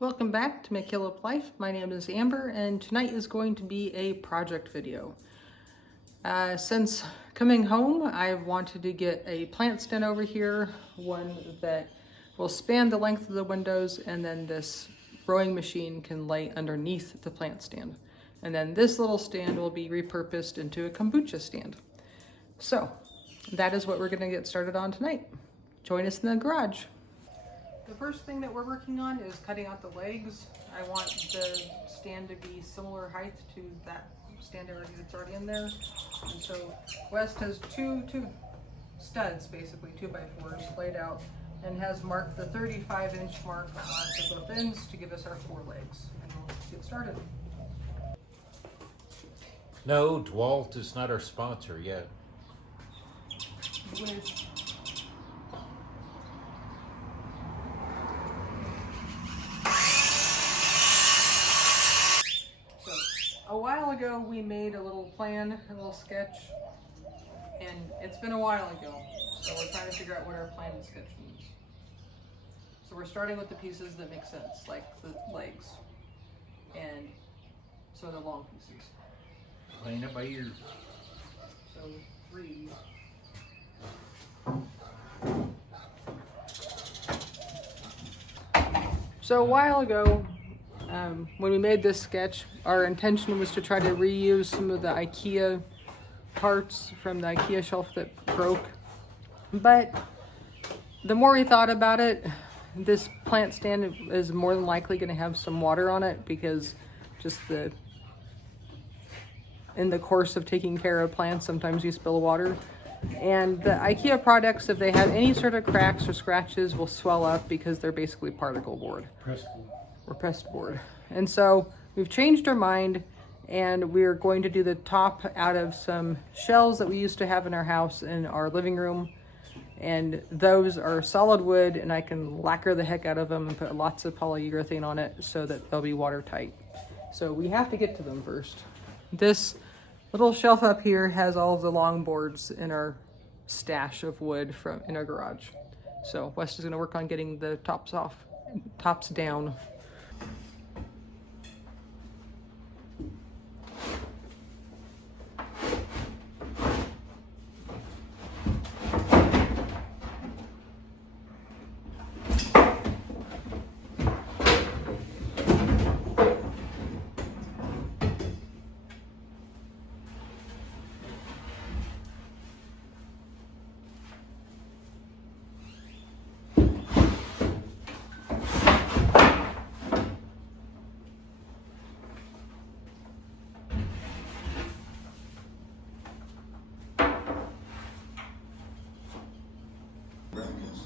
Welcome back to Make Hill Up Life. My name is Amber and tonight is going to be a project video. Since coming home, I've wanted to get a plant stand over here, one that will span the length of the windows, and then this growing machine can lay underneath the plant stand. And then this little stand will be repurposed into a kombucha stand. So that is what we're going to get started on tonight. Join us in the garage. The first thing that we're working on is cutting out the legs. I want the stand to be similar height to that stand that's already in there. And so West has two studs, basically 2x4s laid out, and has marked the 35-inch mark on both ends to give us our 4 legs. And we'll get started. No, DeWalt is not our sponsor yet. A while ago, we made a little plan, a little sketch, and it's been a while ago, so we're trying to figure out what our plan and sketch means. So we're starting with the pieces that make sense, like the legs, and some of the long pieces. Playing it by ear. So 3. So a while ago, when we made this sketch, our intention was to try to reuse some of the IKEA parts from the IKEA shelf that broke. But the more we thought about it, this plant stand is more than likely going to have some water on it, because just in the course of taking care of plants, sometimes you spill water. And the IKEA products, if they have any sort of cracks or scratches, will swell up because they're basically particle board. Pressed board. And so we've changed our mind, and we're going to do the top out of some shelves that we used to have in our house in our living room. And those are solid wood, and I can lacquer the heck out of them and put lots of polyurethane on it so that they'll be watertight. So we have to get to them first. This little shelf up here has all of the long boards in our stash of wood in our garage. So West is going to work on getting the tops down.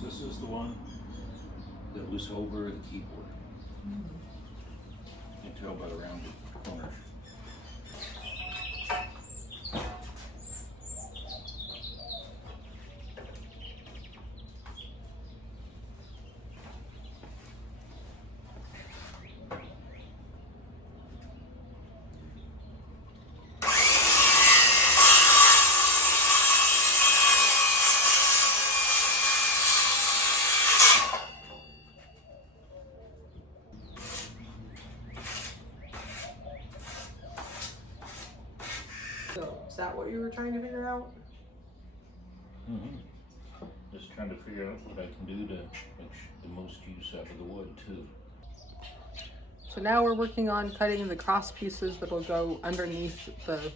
This is the one that was over the keyboard. You can tell by the rounded corners. So is that what you were trying to figure out? Just trying to figure out what I can do to make the most use out of the wood too. So now we're working on cutting the cross pieces that'll go underneath the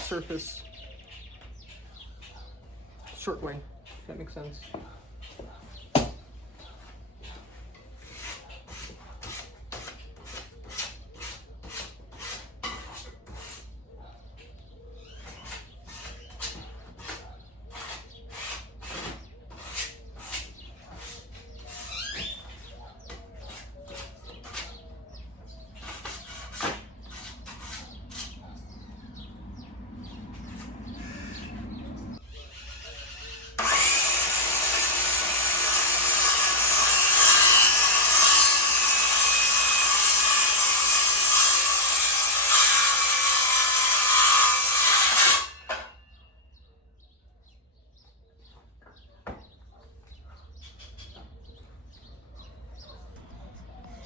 surface short way, if that makes sense.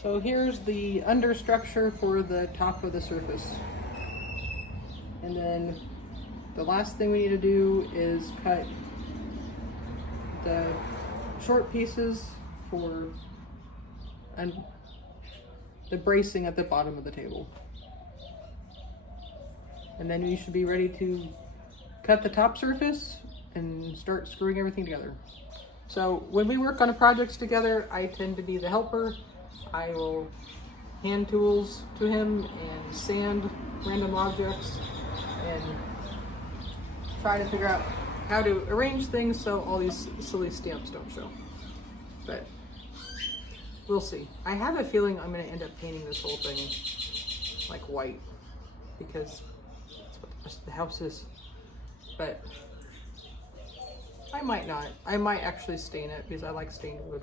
So here's the understructure for the top of the surface. And then the last thing we need to do is cut the short pieces for the bracing at the bottom of the table. And then we should be ready to cut the top surface and start screwing everything together. So when we work on projects together, I tend to be the helper. I will hand tools to him and sand random objects and try to figure out how to arrange things so all these silly stamps don't show. But we'll see. I have a feeling I'm going to end up painting this whole thing like white because that's what the rest of the house is. But I might not. I might actually stain it because I like stained wood.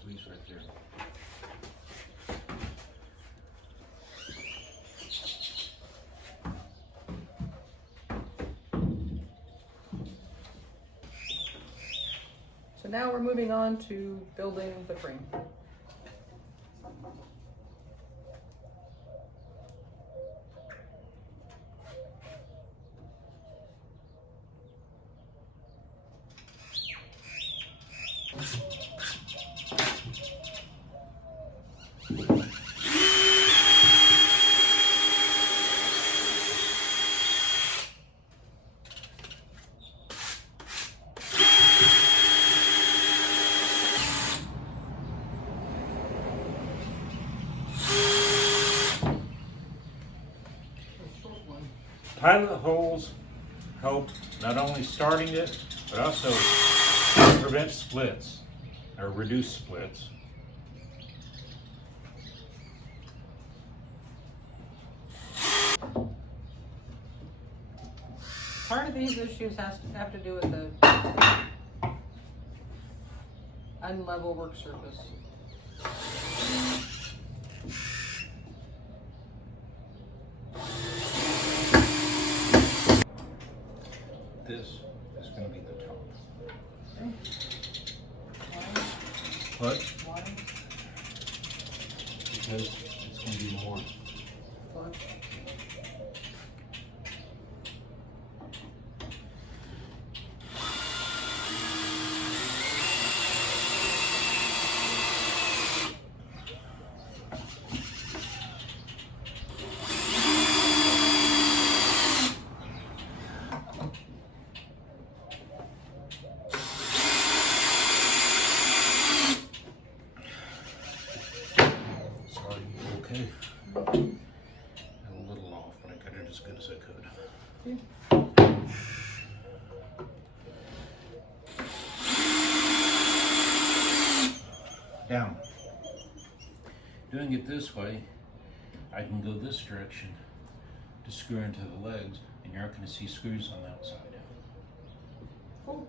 Squeeze right there. So now we're moving on to building the frame. Pilot holes help not only starting it, but also prevent splits or reduce splits. Part of these issues have to do with the unlevel work surface. This is going to be the top. Okay. What? Why? Because it's going to be more. Flush. Sorry, okay. I'm a little off, but I got it as good as I could. Yeah. Now, doing it this way, I can go this direction to screw into the legs, and you're not going to see screws on the outside. Cool.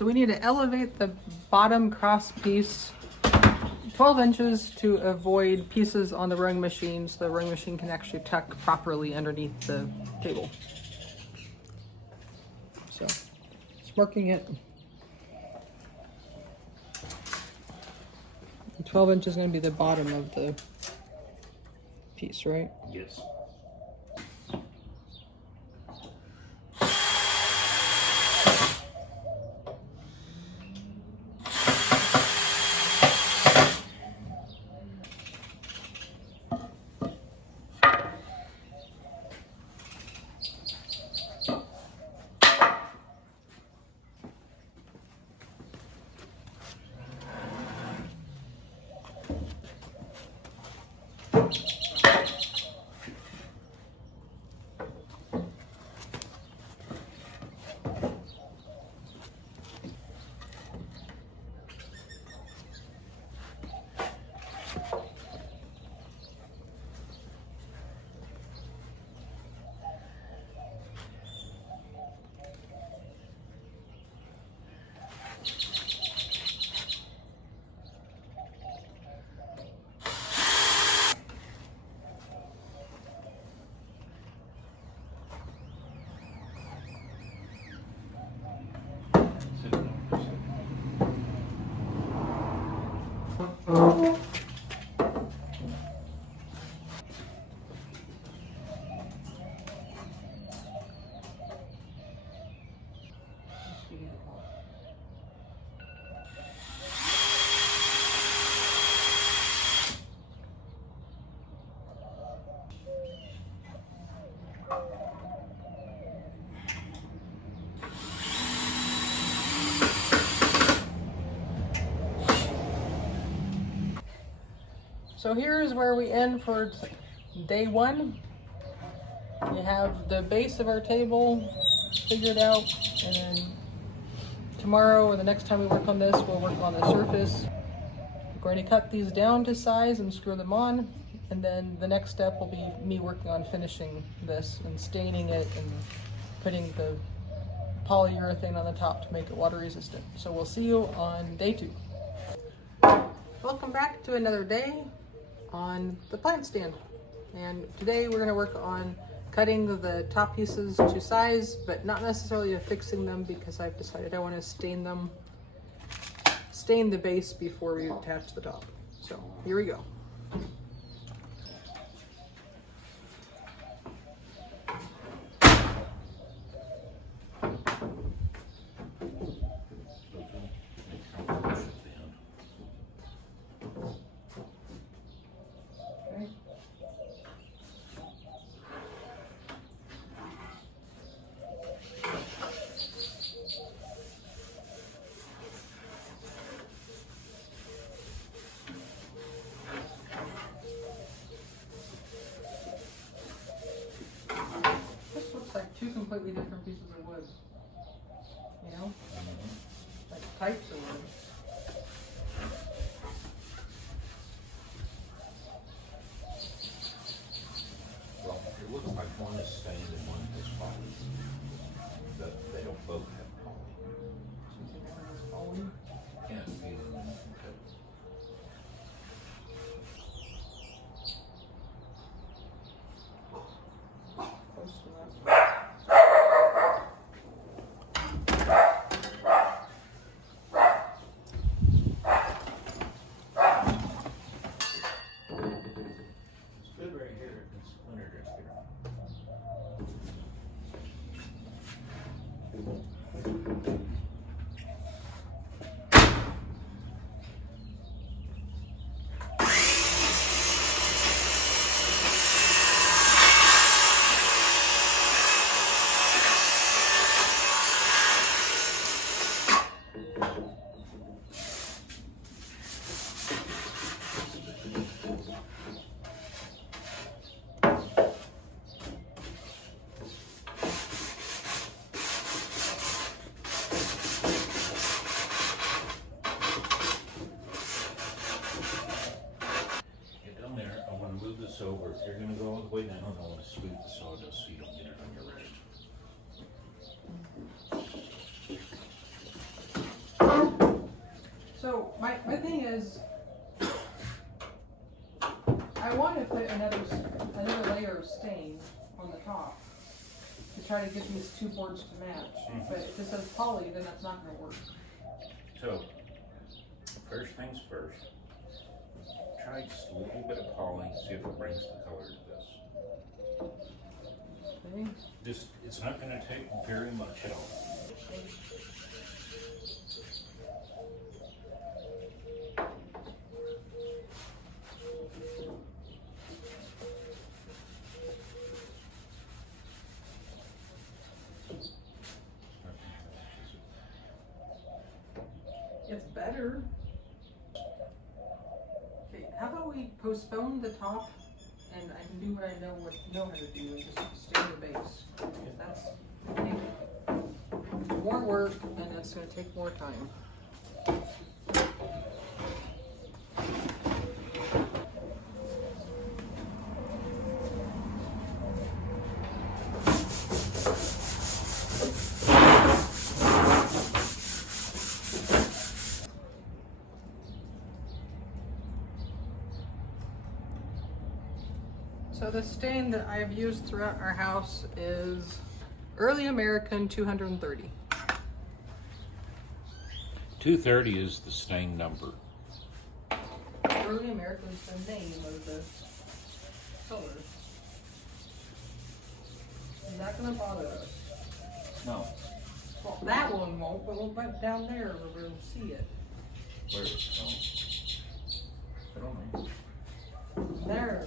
So we need to elevate the bottom cross piece 12 inches to avoid pieces on the rowing machine so the rowing machine can actually tuck properly underneath the table. So just marking it. 12 inches is going to be the bottom of the piece, right? Yes. So here's where we end for day one. We have the base of our table figured out, and then tomorrow or the next time we work on this, we'll work on the surface. We're going to cut these down to size and screw them on, and then the next step will be me working on finishing this and staining it and putting the polyurethane on the top to make it water resistant. So we'll see you on day 2. Welcome back to another day on the plant stand. And today we're going to work on cutting the top pieces to size, but not necessarily affixing them because I've decided I want to stain the base before we attach the top. So here we go. Like 2 completely different pieces of wood, you know, like types of wood. Well, it looks like one is stained and one is poly, but they don't both have poly. Can't feel them. Close to that. It's good right here. It's splintered right here. Over. If you're going to go all the way down, I want to sweep the sawdust so you don't get it on your wrist. is, I want to put another layer of stain on the top to try to get these two boards to match. But if it says poly, then that's not going to work. So, first things first, try just a little bit of poly, see if it brings the color to this. Okay. Just, it's not going to take very much at all. It's better. Okay, how about we postpone the top and I can do what I know how to do and just stain the base. Because that's more work and it's going to take more time. So the stain that I've used throughout our house is Early American 230. 230 is the stain number. Early American is the name of the color. Is that going to bother us? No. Well, that one won't, but we'll put down there where we'll see it. Where? No. I don't know. There.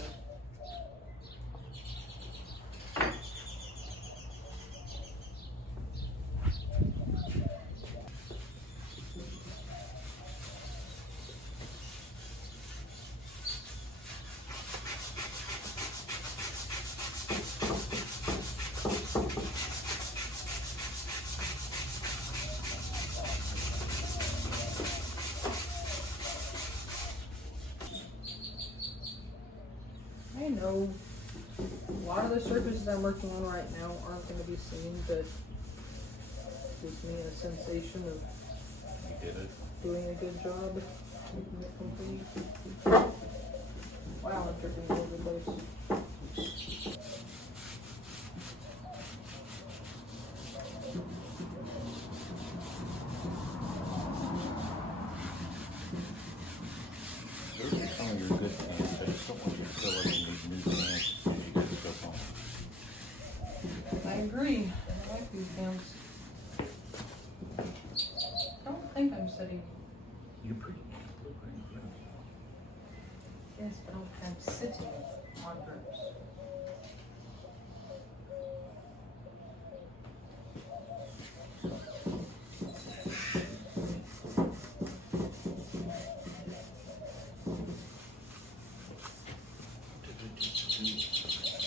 I know a lot of the surfaces I'm working on right now aren't going to be seen, but it gives me a sensation of You did it. doing a good job, making it complete. Wow, I'm dripping all over the place. Those are some of your good pants. I just don't want you to feel like you need new pants before you get stuff on. I agree. I like these pants. I don't think I'm sitting. You're pretty look pretty good. Yes, but I'm sitting on groups.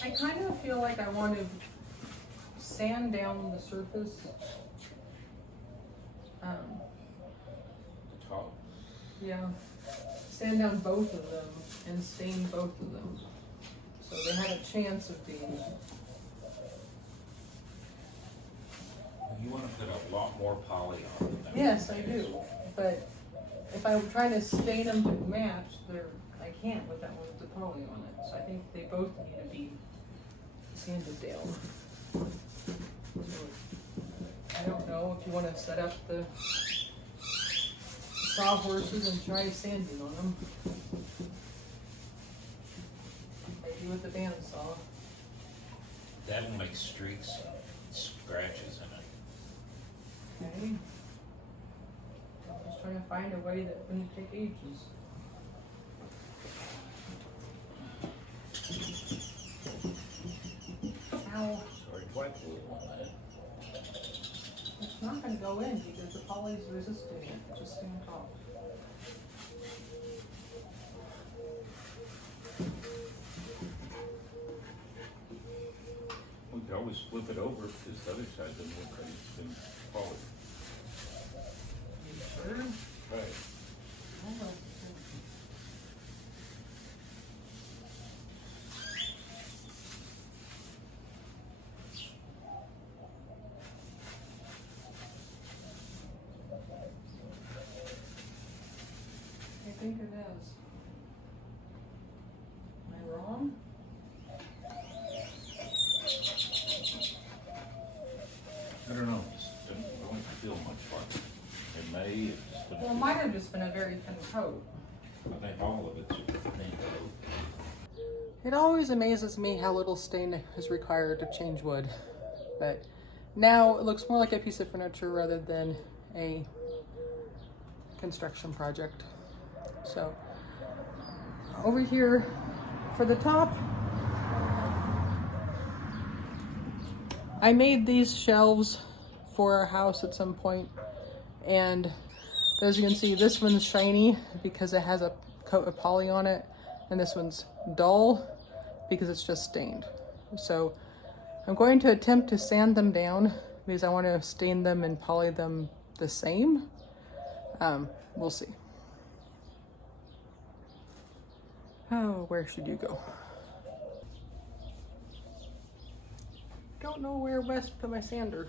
I kind of feel like I want to sand down the surface. The top. Yeah, sand down both of them and stain both of them. So they had a chance of being. You want to put a lot more poly on them. Yes, I do. But if I'm trying to stain them to match, I can't with that one with the poly on it. So I think they both need to be sanded down. So I don't know if you want to set up the sawhorses and try sanding on them. Maybe with the bandsaw. That'll make streaks and scratches in it. Okay. I'm just trying to find a way that wouldn't take ages. Ow. Sorry, wipe a little on that. It's not going to go in because the poly's resisting it. Just stay on top. We could always flip it over if this other side doesn't look right. Then poly. You sure? Right. Hold on. I think coat. I think all of it's paint coat. It always amazes me how little stain is required to change wood, but now it looks more like a piece of furniture rather than a construction project. So over here for the top, I made these shelves for our house at some point, and as you can see, this one's shiny because it has a coat of poly on it, and this one's dull because it's just stained. So I'm going to attempt to sand them down because I want to stain them and poly them the same. We'll see. Oh, where should you go? Don't know where best to put my sander.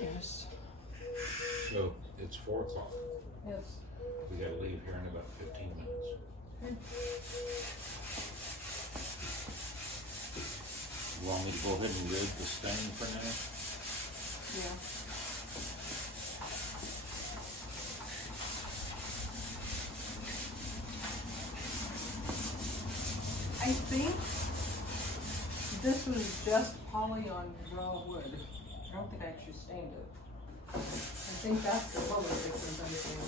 Yes. So it's 4 o'clock. Yes. We gotta leave here in about 15 minutes. Okay. You want me to go ahead and rid the stain for now? Yeah. I think this was just poly on raw wood. I don't think I actually stained it. I think that's the color difference I'm seeing.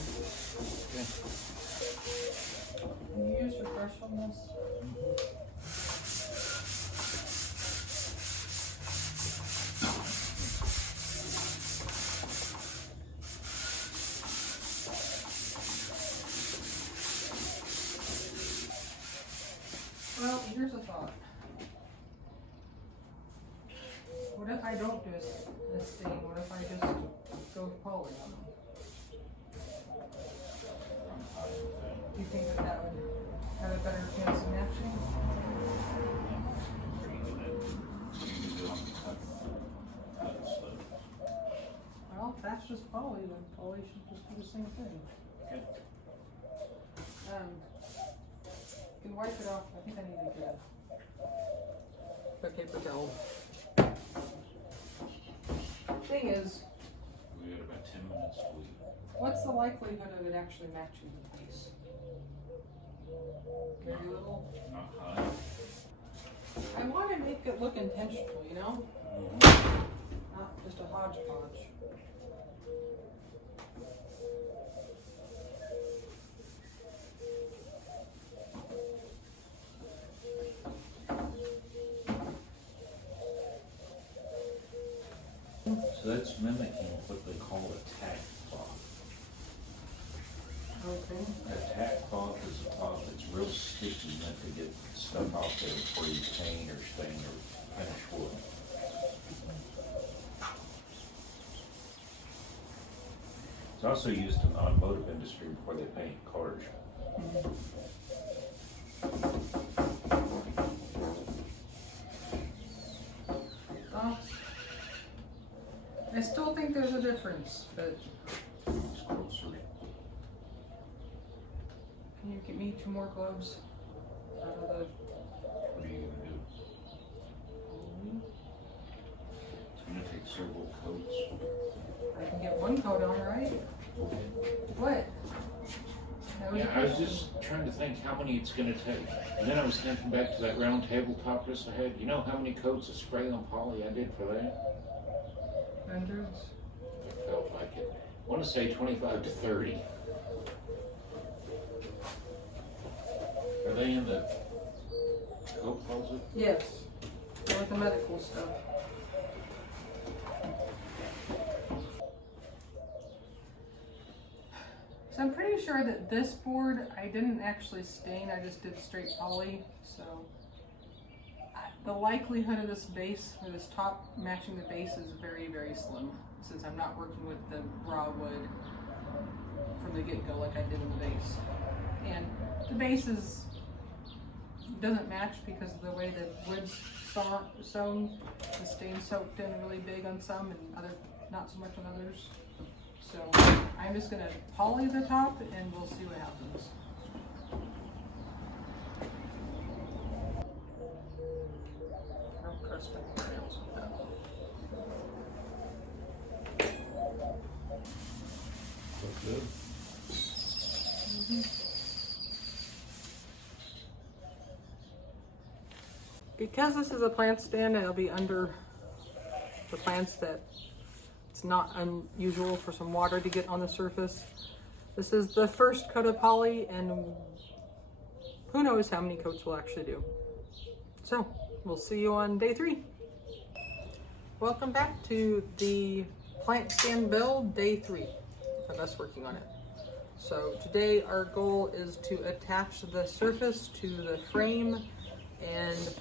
Can you use your brush on this? Well, here's a thought. What if I don't do this stain? What if I just go poly on them? Do you think that that would have a better chance of matching? Well, if that's just poly, then poly should just do the same thing. Okay. You can wipe it off. I think I need to get a paper towel. Thing is, We got about 10 minutes to leave. what's the likelihood of it actually matching the piece? Very little. Not high. I want to make it look intentional, you know? Mm-hmm. Not just a hodgepodge. So that's mimicking what they call a tack cloth. Okay. A tack cloth is a cloth that's real sticky, meant to get stuff off there before you paint or stain or finish wood. It's also used in the automotive industry before they paint cars. I still think there's a difference, but It's closer. can you get me 2 more gloves out of the... What are you gonna do? It's gonna take several coats. I can get 1 coat on, right? What? That was a Yeah, I was question. just trying to think how many it's gonna take. And then I was thinking back to that round tabletop list I had. You know how many coats of spray on poly I did for that? Hundreds. It felt like it. I want to say 25 to 30. Are they in the coat closet? Yes. They're with the medical stuff. So I'm pretty sure that this board I didn't actually stain, I just did straight poly. So the likelihood of this base or this top matching the base is very, very slim, since I'm not working with the raw wood from the get-go like I did in the base. And the base doesn't match because of the way the wood's sewn. The stain soaked in really big on some and not so much on others. So I'm just gonna poly the top and we'll see what happens. Don't trust the nails with that. Look good. Because this is a plant stand and it'll be under the plants, that it's not unusual for some water to get on the surface. This is the first coat of poly, and who knows how many coats we'll actually do. So we'll see you on day 3. Welcome back to the plant stand build, day 3 of us working on it. So today our goal is to attach the surface to the frame and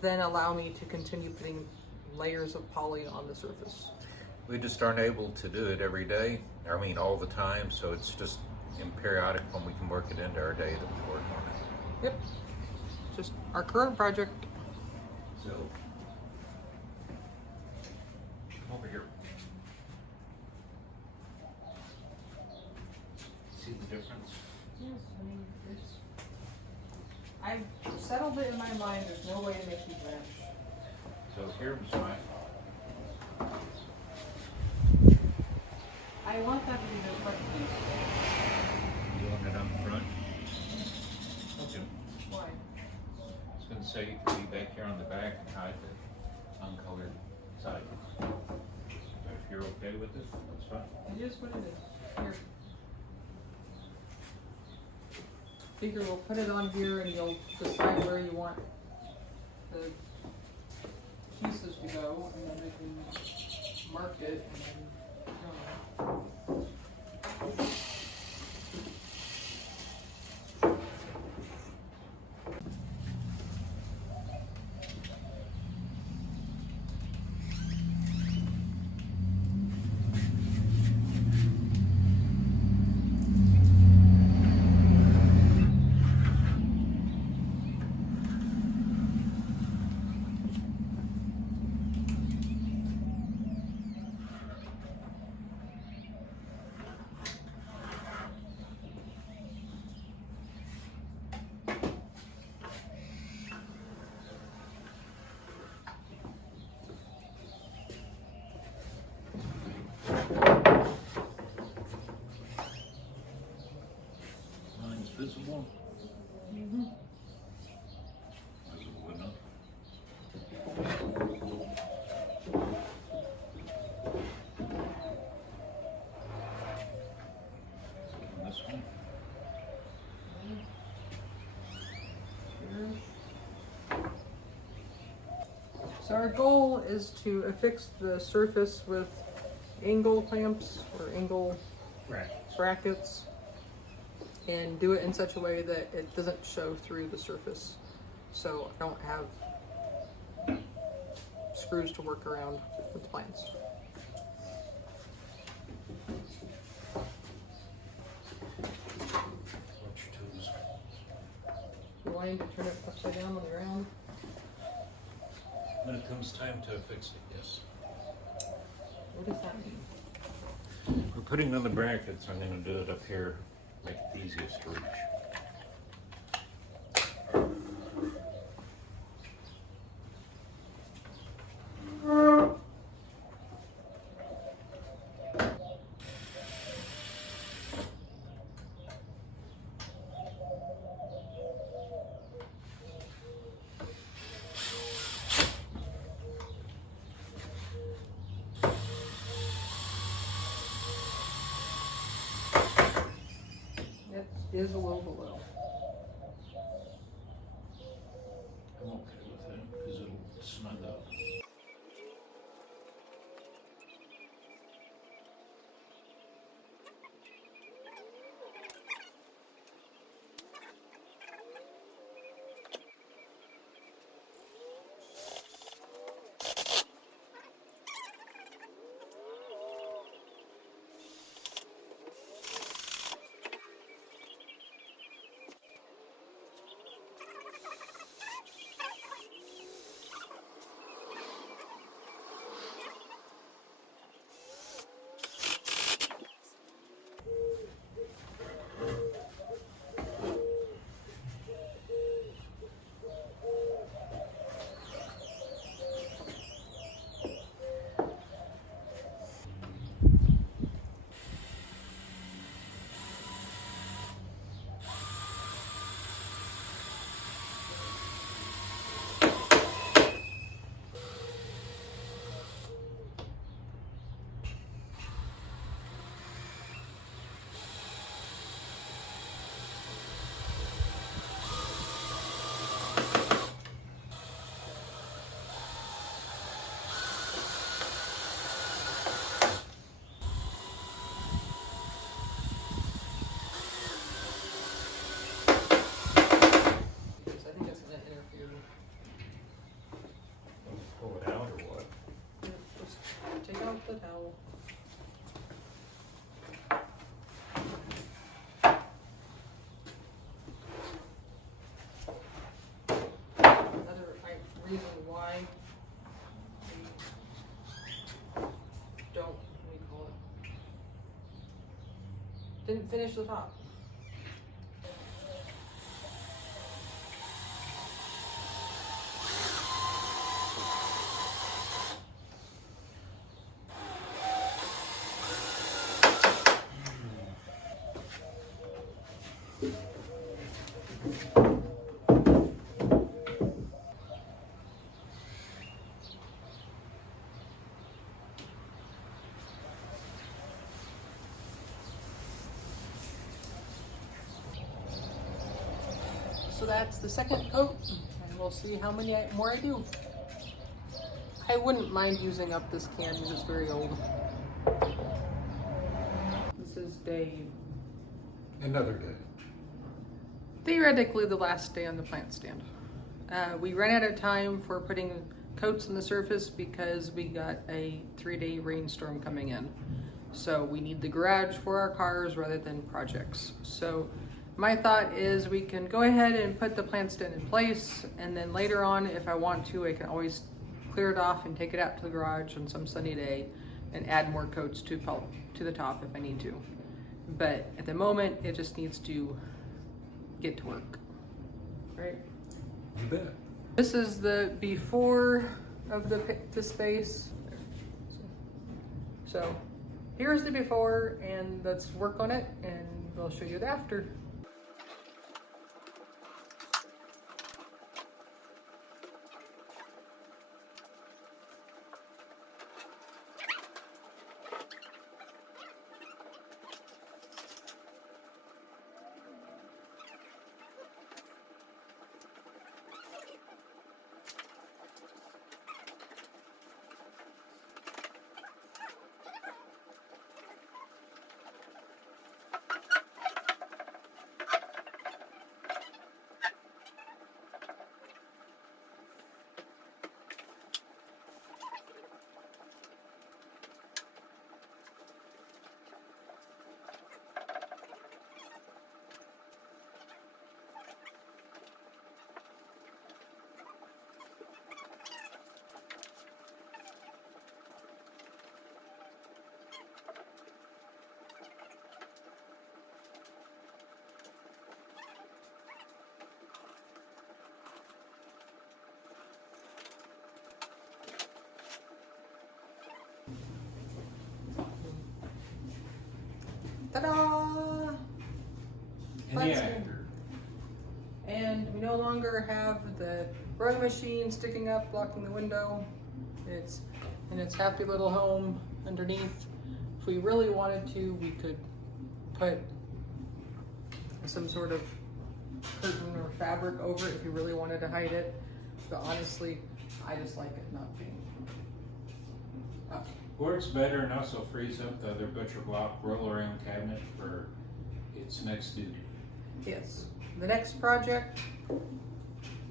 then allow me to continue putting layers of poly on the surface. We just aren't able to do it every day, I mean all the time, so it's just periodic when we can work it into our day that we work on it. Yep, just our current project. So, come over here. See the difference? Yes, I mean, I've settled it in my mind, there's no way to make these match. So here's my, I want that to be the front piece. you want it on the front? Okay. Why? I was gonna say you could be back here on the back and hide the uncolored side. But if you're okay with it, that's fine. It is what it is. Here. Figure we'll put it on here and you'll decide where you want the pieces to go, and then we can mark it and then, Mine's visible. Visible enough. And this one. So our goal is to affix the surface with angle clamps or angle brackets and do it in such a way that it doesn't show through the surface. So I don't have screws to work around with the plants. Watch your toes. You wanting to turn it upside down on the ground? When it comes time to fix it, yes. What does that mean? We're putting on the brackets. I'm going to do it up here, make it easiest to reach. It is a little below. I'm okay with it because it'll snug up. Didn't finish the top. So that's the second coat, and we'll see how many more I do. I wouldn't mind using up this can because it's very old. This is day, Another day. theoretically the last day on the plant stand. We ran out of time for putting coats on the surface because we got a 3-day rainstorm coming in. So we need the garage for our cars rather than projects. So my thought is we can go ahead and put the plant stand in place, and then later on, if I want to, I can always clear it off and take it out to the garage on some sunny day and add more coats to the top if I need to. But at the moment, it just needs to get to work, right? You bet. This is the before of the space. So here's the before, and let's work on it, and we'll show you the after. Ta-da! And the actor. And we no longer have the rowing machine sticking up, blocking the window. It's in its happy little home underneath. If we really wanted to, we could put some sort of curtain or fabric over it if you really wanted to hide it. But honestly, I just like it not being up. Works better and also frees up the other butcher block roll around cabinet for its next duty. Yes. The next project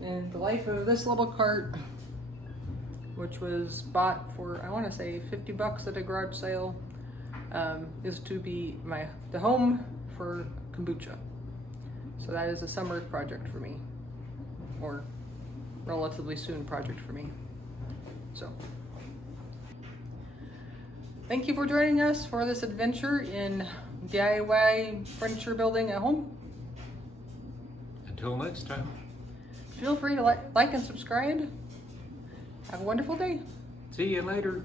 in the life of this little cart, which was bought for, I want to say $50 at a garage sale, is to be the home for kombucha. So that is a summer project for me, or relatively soon project for me. So thank you for joining us for this adventure in DIY furniture building at home. Until next time. Feel free to like and subscribe. Have a wonderful day. See you later.